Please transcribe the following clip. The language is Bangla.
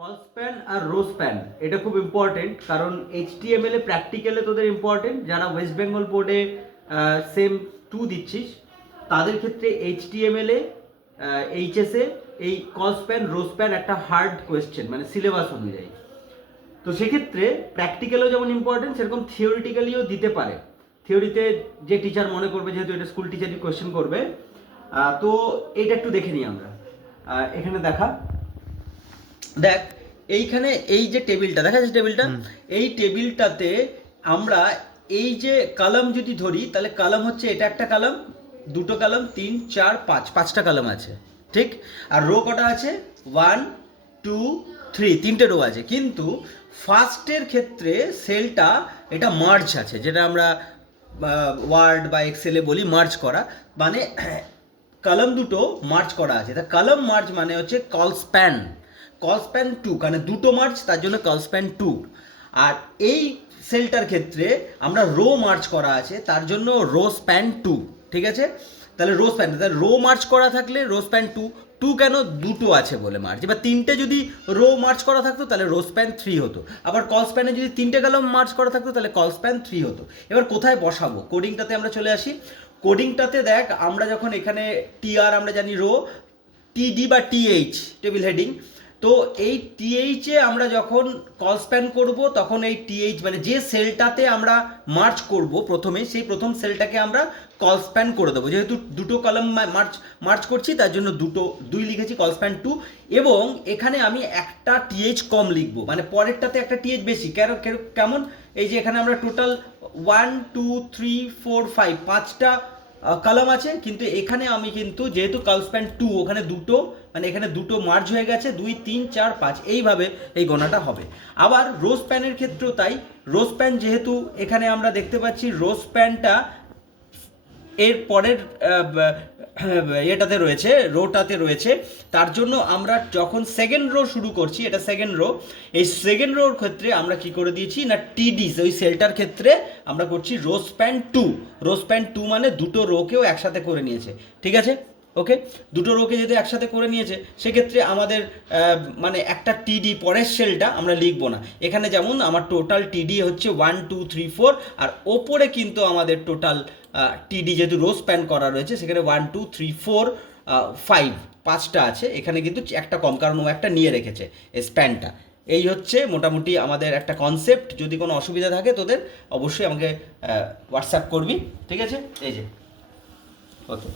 কল স্প্যান আর রো স্প্যান এটা খুব ইম্পর্টেন্ট, কারণ এইচটিএমএল এ প্র্যাকটিক্যালে তোদের ইম্পর্টেন্ট। যারা ওয়েস্ট বেঙ্গল বোর্ডে সেম 2 দিচ্ছিস তাদের ক্ষেত্রে এইচটিএমএল এ এইচএসএ এই কল স্প্যান রো স্প্যান একটা হার্ড কোয়েশ্চেন, মানে সিলেবাস অনুযায়ী। তো সেক্ষেত্রে প্র্যাকটিক্যালও যেমন ইম্পর্টেন্ট, সেরকম থিওরিটিক্যালিও দিতে পারে। থিওরিতে যে টিচার মনে করবে, যেহেতু এটা স্কুল টিচারই কোয়েশ্চেন করবে, তো এটা একটু দেখে নিই আমরা। এখানে দেখ এইখানে এই যে টেবিলটা দেখা যাচ্ছে, টেবিলটা এই টেবিলটাতে আমরা এই যে কলাম যদি ধরি, তাহলে কলাম হচ্ছে এটা একটা কলাম, দুটো কলাম, 3 4 5, 5টা কলাম আছে, ঠিক? আর রো কটা আছে? 1 2 3, 3টে রো আছে। কিন্তু ফার্স্টের ক্ষেত্রে সেলটা এটা মার্জ আছে, যেটা আমরা ওয়ার্ড বা এক্সেলে বলি মার্জ করা, মানে কলাম দুটো মার্জ করা আছে। তা কলাম মার্জ মানে হচ্ছে কল স্প্যান 2, কারণ দুটো মার্চ, তার জন্য কল স্প্যান 2। আর এই সেলটার ক্ষেত্রে আমরা রো মার্চ করা আছে, তার জন্য রো স্প্যান 2, ঠিক আছে? তাহলে রো স্প্যান, তাহলে রো মার্চ করা থাকলে রো স্প্যান 2 কেন? দুটো আছে বলে মার্চ। এবার 3টে যদি রো মার্চ করা থাকতো তাহলে রো স্প্যান 3 হতো। আবার কল স্প্যানে যদি 3টে কলাম মার্চ করা থাকতো তাহলে কল স্প্যান 3 হতো। এবার কোথায় বসাবো? কোডিংটাতে আমরা চলে আসি। কোডিংটাতে দেখ, আমরা যখন এখানে টিআর আমরা জানি রো, টিডি বা টিএইচ টেবিল হেডিং, তো এই টিএইচে আমরা যখন কল স্প্যান করব, তখন এই টিএইচ মানে যে সেলটাতে আমরা মার্চ করব প্রথমে, সেই প্রথম সেলটাকে আমরা কল স্প্যান করে দেবো। যেহেতু দুটো কলাম মার্চ করছি, তার জন্য 2 লিখেছি, কল স্প্যান 2। এবং এখানে আমি একটা টিএইচ কম লিখবো, মানে পরেরটাতে একটা টিএইচ বেশি। কেমন? এই যে এখানে আমরা টোটাল 1 2 3 4 5, 5টা কলাম আছে, কিন্তু এখানে আমি কিন্তু যেহেতু কল স্প্যান 2, ওখানে দুটো, মানে এখানে দুটো মার্জ হয়ে গেছে, 2 3 4 5, এইভাবে এই গোনাটা হবে। আবার রো স্প্যানের ক্ষেত্রেও তাই। রো স্প্যান যেহেতু এখানে আমরা দেখতে পাচ্ছি রো স্প্যানটা এর পরের এটাতে রয়েছে, রোটাতে রয়েছে, তার জন্য আমরা যখন সেকেন্ড রো শুরু করছি, এটা সেকেন্ড রো, এই সেকেন্ড রোর ক্ষেত্রে আমরা কি করে দিয়েছি না, টিডি ওই সেলটার ক্ষেত্রে আমরা করছি রো স্প্যান 2। রো স্প্যান 2 মানে দুটো রোকেও একসাথে করে নিয়েছে, ঠিক আছে? ওকে, দুটো রোকে যদি একসাথে করে নিয়েছে, সেক্ষেত্রে আমাদের মানে একটা টিডি পরের সেলটা আমরা লিখবো না। এখানে যেমন আমার টোটাল টিডি হচ্ছে 1 2 3 4, আর ওপরে কিন্তু আমাদের টোটাল টিডি যেহেতু রো স্প্যান করা রয়েছে, সেখানে 1 2 3 4 5, 5টা আছে। এখানে কিন্তু একটা কম, কারণ ও একটা নিয়ে রেখেছে এই স্প্যানটা। এই হচ্ছে মোটামুটি আমাদের একটা কনসেপ্ট। যদি কোনো অসুবিধা থাকে তোদের, অবশ্যই আমাকে হোয়াটসঅ্যাপ করবি, ঠিক আছে? এই যে ওকে।